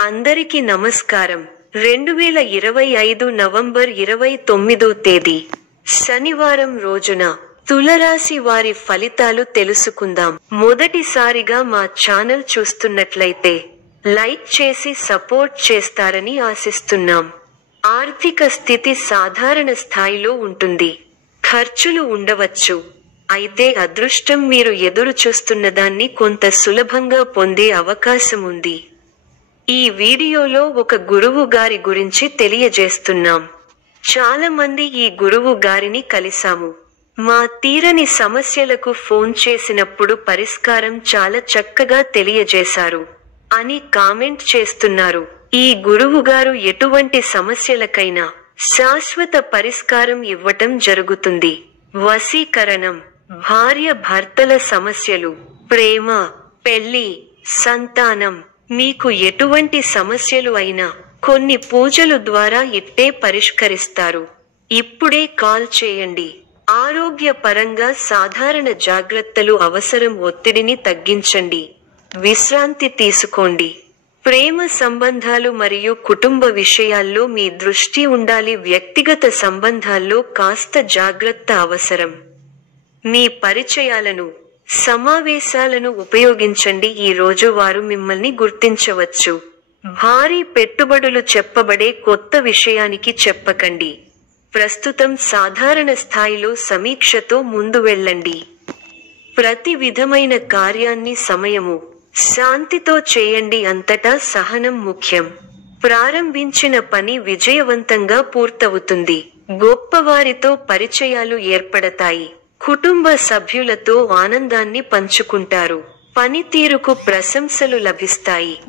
అందరికీ నమస్కారం. 2025 నవంబర్ 29వ తేదీ శనివారం రోజున తులరాశి వారి ఫలితాలు తెలుసుకుందాం. మొదటిసారిగా మా ఛానల్ చూస్తున్నట్లయితే లైక్ చేసి సపోర్ట్ చేస్తారని ఆశిస్తున్నాం. ఆర్థిక స్థితి సాధారణ స్థాయిలో ఉంటుంది. ఖర్చులు ఉండవచ్చు. అయితే అదృష్టం మీరు ఎదురు చూస్తున్నదాన్ని కొంత సులభంగా పొందే అవకాశం ఉంది. ఈ వీడియోలో ఒక గురువు గారి గురించి తెలియజేస్తున్నాం. చాలా మంది ఈ గురువు గారిని కలిసాము. మా తీరని సమస్యలకు ఫోన్ చేసినప్పుడు పరిష్కారం చాలా చక్కగా తెలియజేశారు అని కామెంట్ చేస్తున్నారు. ఈ గురువు గారు ఎటువంటి సమస్యలకైనా శాశ్వత పరిష్కారం ఇవ్వటం జరుగుతుంది. వశీకరణం, భార్య భర్తల సమస్యలు, ప్రేమ, పెళ్లి, సంతానం, మీకు ఎటువంటి సమస్యలు అయినా కొన్ని పూజలు ద్వారా ఇట్టే పరిష్కరిస్తారు. ఇప్పుడే కాల్ చేయండి. ఆరోగ్య పరంగా సాధారణ జాగ్రత్తలు అవసరం. ఒత్తిడిని తగ్గించండి. విశ్రాంతి తీసుకోండి. ప్రేమ సంబంధాలు మరియు కుటుంబ విషయాల్లో మీ దృష్టి ఉండాలి. వ్యక్తిగత సంబంధాల్లో కాస్త జాగ్రత్త అవసరం. మీ పరిచయాలను, సమావేశాలను ఉపయోగించండి. ఈ రోజు వారు మిమ్మల్ని గుర్తించవచ్చు. భారీ పెట్టుబడులు చెప్పబడే కొత్త విషయానికి చెప్పకండి. ప్రస్తుతం సాధారణ స్థాయిలో సమీక్షతో ముందు వెళ్ళండి. ప్రతి విధమైన కార్యాన్ని సమయము, శాంతితో చేయండి. అంతటా సహనం ముఖ్యం. ప్రారంభించిన పని విజయవంతంగా పూర్తవుతుంది. గొప్పవారితో పరిచయాలు ఏర్పడతాయి. కుటుంబ సభ్యులతో ఆనందాన్ని పంచుకుంటారు. పనితీరుకు ప్రశంసలు లభిస్తాయి.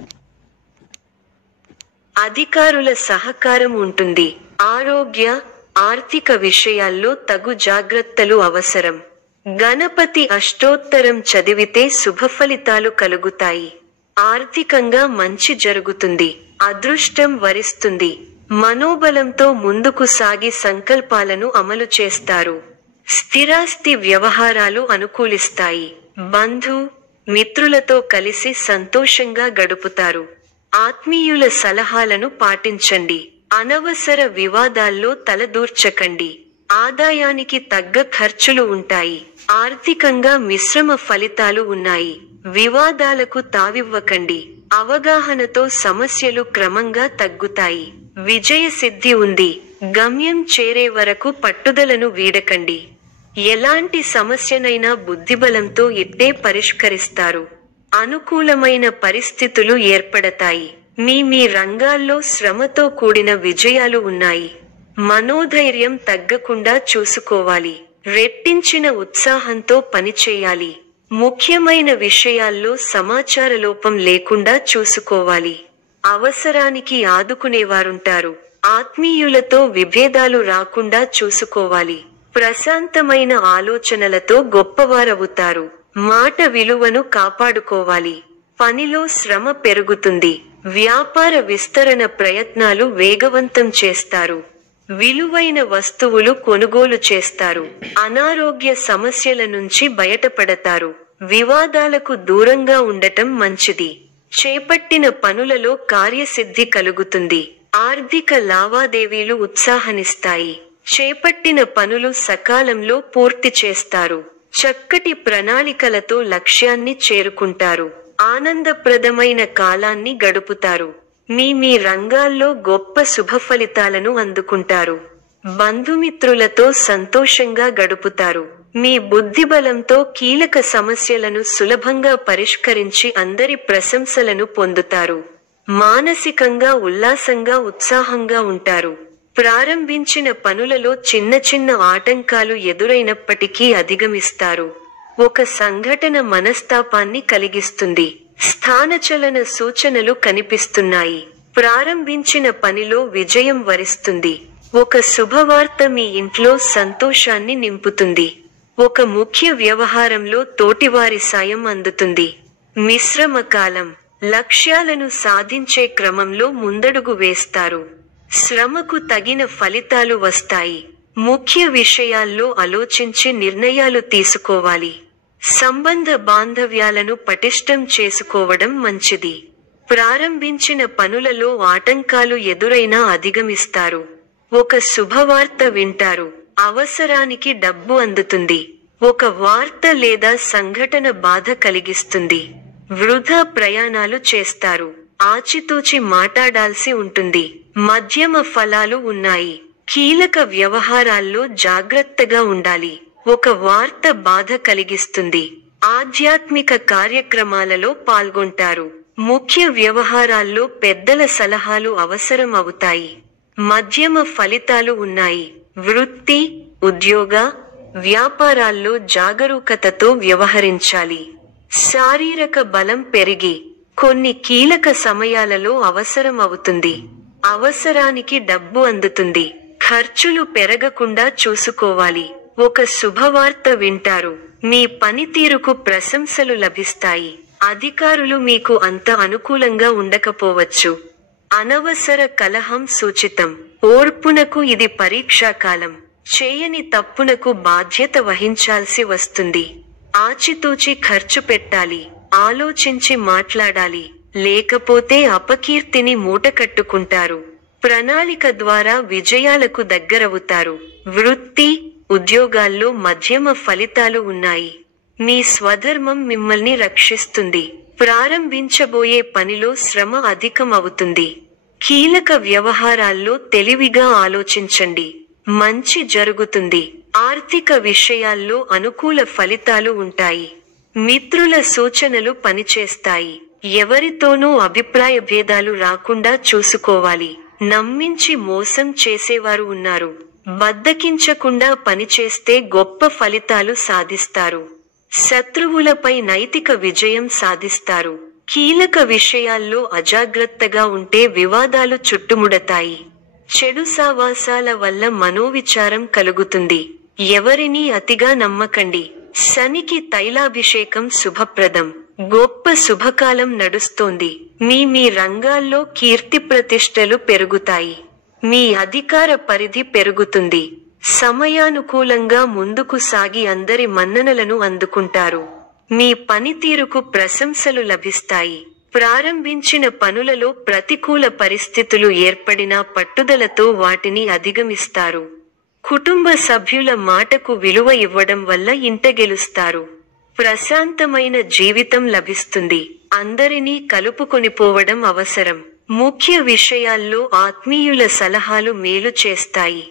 అధికారుల సహకారం ఉంటుంది. ఆరోగ్య, ఆర్థిక విషయాల్లో తగు జాగ్రత్తలు అవసరం. గణపతి అష్టోత్తరం చదివితే శుభఫలితాలు కలుగుతాయి. ఆర్థికంగా మంచి జరుగుతుంది. అదృష్టం వరిస్తుంది. మనోబలంతో ముందుకు సాగి సంకల్పాలను అమలు చేస్తారు. స్థిరాస్తి వ్యవహారాలు అనుకూలిస్తాయి. బంధు, మిత్రులతో కలిసి సంతోషంగా గడుపుతారు. ఆత్మీయుల సలహాలను పాటించండి. అనవసర వివాదాల్లో తలదూర్చకండి. ఆదాయానికి తగ్గ ఖర్చులు ఉంటాయి. ఆర్థికంగా మిశ్రమ ఫలితాలు ఉన్నాయి. వివాదాలకు తావివ్వకండి. అవగాహనతో సమస్యలు క్రమంగా తగ్గుతాయి. విజయ సిద్ధి ఉంది. గమ్యం చేరే వరకు పట్టుదలను వీడకండి. ఎలాంటి సమస్యనైనా బుద్ధిబలంతో ఇట్టే పరిష్కరిస్తారు. అనుకూలమైన పరిస్థితులు ఏర్పడతాయి. మీ రంగాల్లో శ్రమతో కూడిన విజయాలు ఉన్నాయి. మనోధైర్యం తగ్గకుండా చూసుకోవాలి. రెట్టించిన ఉత్సాహంతో పనిచేయాలి. ముఖ్యమైన విషయాల్లో సమాచార లోపం లేకుండా చూసుకోవాలి. అవసరానికి ఆదుకునేవారుంటారు. ఆత్మీయులతో విభేదాలు రాకుండా చూసుకోవాలి. ప్రశాంతమైన ఆలోచనలతో గొప్పవారవుతారు. మాట విలువను కాపాడుకోవాలి. పనిలో శ్రమ పెరుగుతుంది. వ్యాపార విస్తరణ ప్రయత్నాలు వేగవంతం చేస్తారు. విలువైన వస్తువులు కొనుగోలు చేస్తారు. అనారోగ్య సమస్యల నుంచి బయటపడతారు. వివాదాలకు దూరంగా ఉండటం మంచిది. చేపట్టిన పనులలో కార్యసిద్ధి కలుగుతుంది. ఆర్థిక లావాదేవీలు ఉత్సాహనిస్తాయి. చేపట్టిన పనులు సకాలంలో పూర్తి చేస్తారు. చక్కటి ప్రణాళికలతో లక్ష్యాన్ని చేరుకుంటారు. ఆనందప్రదమైన కాలాన్ని గడుపుతారు. మీ రంగాల్లో గొప్ప శుభఫలితాలను అందుకుంటారు. బంధుమిత్రులతో సంతోషంగా గడుపుతారు. మీ బుద్ధిబలంతో కీలక సమస్యలను సులభంగా పరిష్కరించి అందరి ప్రశంసలను పొందుతారు. మానసికంగా ఉల్లాసంగా ఉత్సాహంగా ఉంటారు. ప్రారంభించిన పనులలో చిన్న చిన్న ఆటంకాలు ఎదురైనప్పటికీ అధిగమిస్తారు. ఒక సంఘటన మనస్తాపాన్ని కలిగిస్తుంది. స్థానచలన సూచనలు కనిపిస్తున్నాయి. ప్రారంభించిన పనిలో విజయం వరిస్తుంది. ఒక శుభవార్త మీ ఇంట్లో సంతోషాన్ని నింపుతుంది. ఒక ముఖ్య వ్యవహారంలో తోటివారి సాయం అందుతుంది. మిశ్రమ కాలం. లక్ష్యాలను సాధించే క్రమంలో ముందడుగు వేస్తారు. శ్రమకు తగిన ఫలితాలు వస్తాయి. ముఖ్య విషయాల్లో ఆలోచించి నిర్ణయాలు తీసుకోవాలి. సంబంధ బాంధవ్యాలను పటిష్టం చేసుకోవడం మంచిది. ప్రారంభించిన పనులలో ఆటంకాలు ఎదురైనా అధిగమిస్తారు. ఒక శుభవార్త వింటారు. అవసరానికి డబ్బు అందుతుంది. ఒక వార్త లేదా సంఘటన బాధ కలిగిస్తుంది. వృధా ప్రయాణాలు చేస్తారు. ఆచితూచి మాట్లాడాల్సి ఉంటుంది. మధ్యమ ఫలాలు ఉన్నాయి. కీలక వ్యవహారాల్లో జాగ్రత్తగా ఉండాలి. ఒక వార్త బాధ కలిగిస్తుంది. ఆధ్యాత్మిక కార్యక్రమాలలో పాల్గొంటారు. ముఖ్య వ్యవహారాల్లో పెద్దల సలహాలు అవసరం అవుతాయి. మధ్యమ ఫలితాలు ఉన్నాయి. వృత్తి, ఉద్యోగ, వ్యాపారాల్లో జాగరూకతతో వ్యవహరించాలి. శారీరక బలం పెరిగి కొన్ని కీలక సమయాలలో అవసరం అవుతుంది. అవసరానికి డబ్బు అందుతుంది. ఖర్చులు పెరగకుండా చూసుకోవాలి. ఒక శుభవార్త వింటారు. మీ పనితీరుకు ప్రశంసలు లభిస్తాయి. అధికారులు మీకు అంత అనుకూలంగా ఉండకపోవచ్చు. అనవసర కలహం సూచితం. ఓర్పునకు ఇది పరీక్షాకాలం. చేయని తప్పునకు బాధ్యత వహించాల్సి వస్తుంది. ఆచితూచి ఖర్చు పెట్టాలి. ఆలోచించి మాట్లాడాలి. లేకపోతే అపకీర్తిని మూటకట్టుకుంటారు. ప్రణాళిక ద్వారా విజయాలకు దగ్గరవుతారు. వృత్తి, ఉద్యోగాల్లో మధ్యమ ఫలితాలు ఉన్నాయి. మీ స్వధర్మం మిమ్మల్ని రక్షిస్తుంది. ప్రారంభించబోయే పనిలో శ్రమ అధికం అవుతుంది. కీలక వ్యవహారాల్లో తెలివిగా ఆలోచించండి. మంచి జరుగుతుంది. ఆర్థిక విషయాల్లో అనుకూల ఫలితాలు ఉంటాయి. మిత్రుల సూచనలు పనిచేస్తాయి. ఎవరితోనూ అభిప్రాయ భేదాలు రాకుండా చూసుకోవాలి. నమ్మించి మోసం చేసేవారు ఉన్నారు. బద్దకించకుండా పనిచేస్తే గొప్ప ఫలితాలు సాధిస్తారు. శత్రువులపై నైతిక విజయం సాధిస్తారు. కీలక విషయాల్లో అజాగ్రత్తగా ఉంటే వివాదాలు చుట్టుముడతాయి. చెడు సావాసాల వల్ల మనోవిచారం కలుగుతుంది. ఎవరినీ అతిగా నమ్మకండి. శనికి తైలాభిషేకం శుభప్రదం. గొప్ప శుభకాలం నడుస్తోంది. మీ రంగాల్లో కీర్తి ప్రతిష్టలు పెరుగుతాయి. మీ అధికార పరిధి పెరుగుతుంది. సమయానుకూలంగా ముందుకు సాగి అందరి మన్ననలను అందుకుంటారు. మీ పనితీరుకు ప్రశంసలు లభిస్తాయి. ప్రారంభించిన పనులలో ప్రతికూల పరిస్థితులు ఏర్పడినా పట్టుదలతో వాటిని అధిగమిస్తారు. కుటుంబ సభ్యుల మాటకు విలువ ఇవ్వడం వల్ల ఇంట గెలుస్తారు. ప్రశాంతమైన జీవితం లభిస్తుంది. అందరినీ కలుపుకొనిపోవడం అవసరం. ముఖ్య విషయాల్లో ఆత్మీయుల సలహాలు మేలు చేస్తాయి.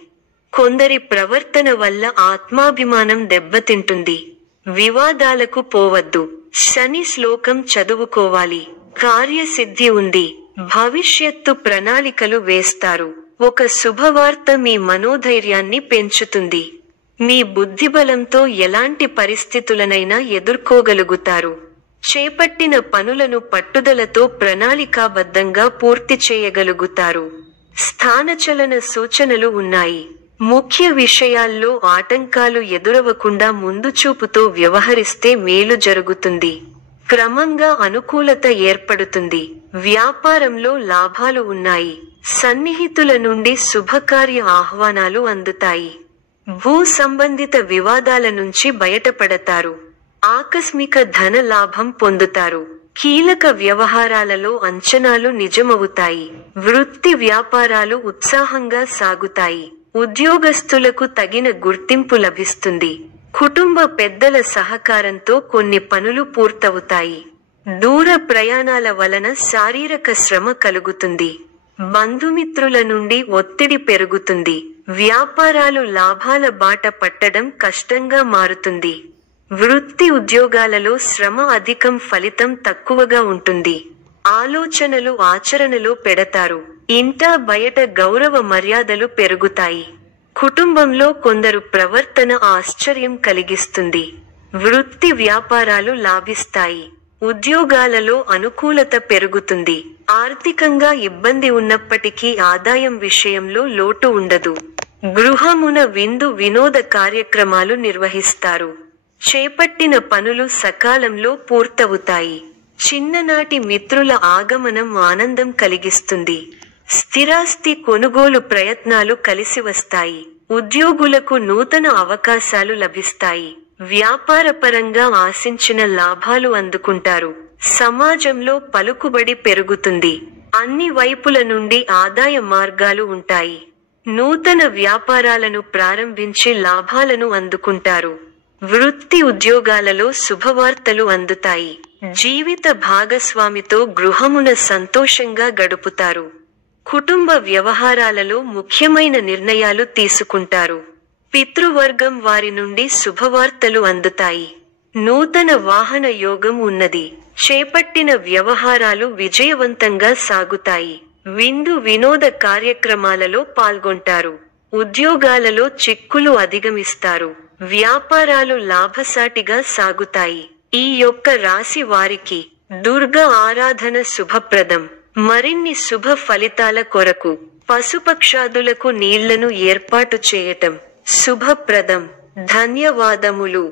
కొందరి ప్రవర్తన వల్ల ఆత్మాభిమానం దెబ్బతింటుంది. వివాదాలకు పోవద్దు. శని శ్లోకం చదువుకోవాలి. కార్యసిద్ధి ఉంది. భవిష్యత్తు ప్రణాళికలు వేస్తారు. ఒక శుభవార్త మీ మనోధైర్యాన్ని పెంచుతుంది. మీ బుద్ధిబలంతో ఎలాంటి పరిస్థితులనైనా ఎదుర్కోగలుగుతారు. చేపట్టిన పనులను పట్టుదలతో ప్రణాళికాబద్ధంగా పూర్తి చేయగలుగుతారు. స్థానచలన సూచనలు ఉన్నాయి. ముఖ్య విషయాల్లో ఆటంకాలు ఎదురవకుండా ముందుచూపుతో వ్యవహరిస్తే మేలు జరుగుతుంది. క్రమంగా అనుకూలత ఏర్పడుతుంది. వ్యాపారంలో లాభాలు ఉన్నాయి. సన్నిహితుల నుండి శుభకార్య ఆహ్వానాలు అందుతాయి. భూ సంబంధిత వివాదాల నుంచి బయటపడతారు. ఆకస్మిక ధన లాభం పొందుతారు. కీలక వ్యవహారాలలో అంచనాలు నిజమవుతాయి. వృత్తి వ్యాపారాలు ఉత్సాహంగా సాగుతాయి. ఉద్యోగస్తులకు తగిన గుర్తింపు లభిస్తుంది. కుటుంబ పెద్దల సహకారంతో కొన్ని పనులు పూర్తవుతాయి. దూర ప్రయాణాల వలన శారీరక శ్రమ కలుగుతుంది. బంధుమిత్రుల నుండి ఒత్తిడి పెరుగుతుంది. వ్యాపారాలు లాభాల బాట పట్టడం కష్టంగా మారుతుంది. వృత్తి ఉద్యోగాలలో శ్రమ అధికం, ఫలితం తక్కువగా ఉంటుంది. ఆలోచనలు ఆచరణలో పెడతారు. ఇంటా బయట గౌరవ మర్యాదలు పెరుగుతాయి. కుటుంబంలో కొందరు ప్రవర్తన ఆశ్చర్యం కలిగిస్తుంది. వృత్తి వ్యాపారాలు లాభిస్తాయి. ఉద్యోగాలలో అనుకూలత పెరుగుతుంది. ఆర్థికంగా ఇబ్బంది ఉన్నప్పటికీ ఆదాయం విషయంలో లోటు ఉండదు. గృహమున విందు వినోద కార్యక్రమాలు నిర్వహిస్తారు. చేపట్టిన పనులు సకాలంలో పూర్తవుతాయి. చిన్ననాటి మిత్రుల ఆగమనం ఆనందం కలిగిస్తుంది. స్థిరాస్తి కొనుగోలు ప్రయత్నాలు కలిసి వస్తాయి. ఉద్యోగులకు నూతన అవకాశాలు లభిస్తాయి. వ్యాపారపరంగా ఆశించిన లాభాలు అందుకుంటారు. సమాజంలో పలుకుబడి పెరుగుతుంది. అన్ని వైపుల నుండి ఆదాయ మార్గాలు ఉంటాయి. నూతన వ్యాపారాలను ప్రారంభించి లాభాలను అందుకుంటారు. వృత్తి ఉద్యోగాలలో శుభవార్తలు అందుతాయి. జీవిత భాగస్వామితో గృహమున సంతోషంగా గడుపుతారు. కుటుంబ వ్యవహారాలలో ముఖ్యమైన నిర్ణయాలు తీసుకుంటారు. పితృవర్గం వారి నుండి శుభవార్తలు అందుతాయి. నూతన వాహన యోగం ఉన్నది. చేపట్టిన వ్యవహారాలు విజయవంతంగా సాగుతాయి. విందు వినోద కార్యక్రమాలలో పాల్గొంటారు. ఉద్యోగాలలో చిక్కులు అధిగమిస్తారు. వ్యాపారాలు లాభసాటిగా సాగుతాయి. ఈ యొక్క రాశి వారికి దుర్గా ఆరాధన శుభప్రదం. మరిన్ని శుభ ఫలితాల కొరకు పశుపక్షాదులకు నీళ్లను ఏర్పాటు చేయటం శుభప్రదం. ధన్యవాదములు.